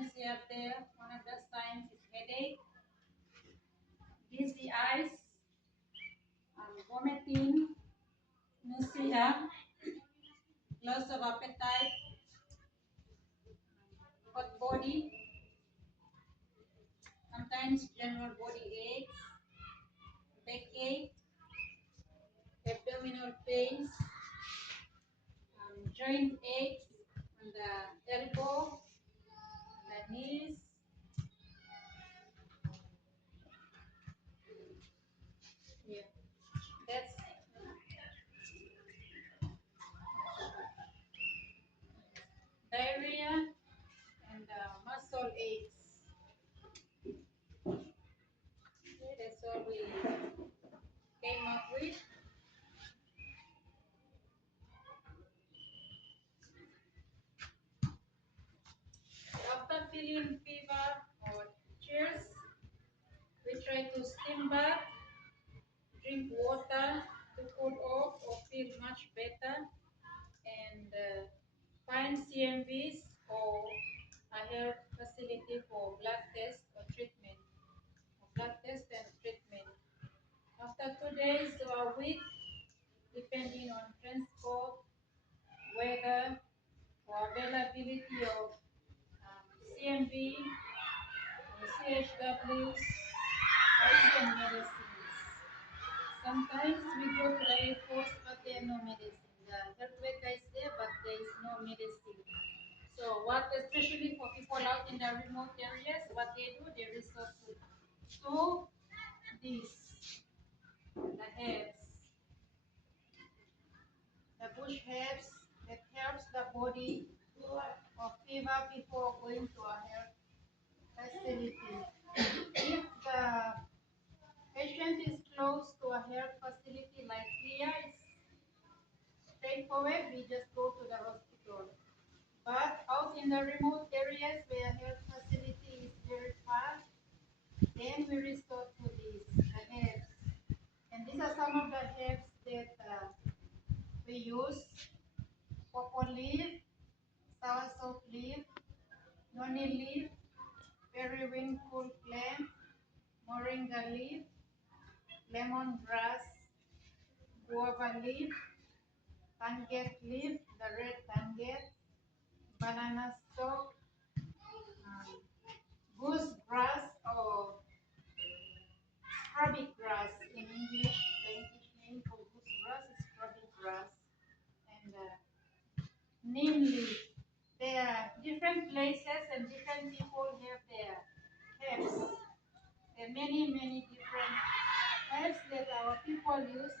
can see up there, one of the signs is headache, dizzy eyes, vomiting, nausea, loss of appetite, hot body, sometimes general body aches, backache, abdominal pains, joint aches on the elbow, the knees. Yeah, that's diarrhea and muscle aches. Okay, that's all we came up with. After feeling fever or chills, we try to steam bath, drink water to cool off or feel much better, and find CMVs or a health facility for blood test or treatment. Blood test and treatment. After 2 days or a week, depending on transport, weather, or availability of CMV, or CHWs, or even medicines. Sometimes we go to the airport, but there are no medicine. The health worker is there, but there is no medicine. So what, especially for people out in the remote areas, what they do, they resort to this, the herbs, the bush herbs that helps the body of fever before going to a health facility. If the patient is close to a health facility like here, it's straightforward, we just go to the hospital. But out in the remote areas where health facility is very far, then we resort to these the herbs. And these are some of the herbs that we use: pawpaw leaf, soursop leaf, noni leaf, periwinkle plant, moringa leaf, lemongrass, guava leaf, tanget leaf, the red tanget, banana stalk, goose grass or scrubby grass in English. The English name for goose grass is scrubby grass, and neem leaf. There are different places and different people have their herbs. There are many different herbs that our people use,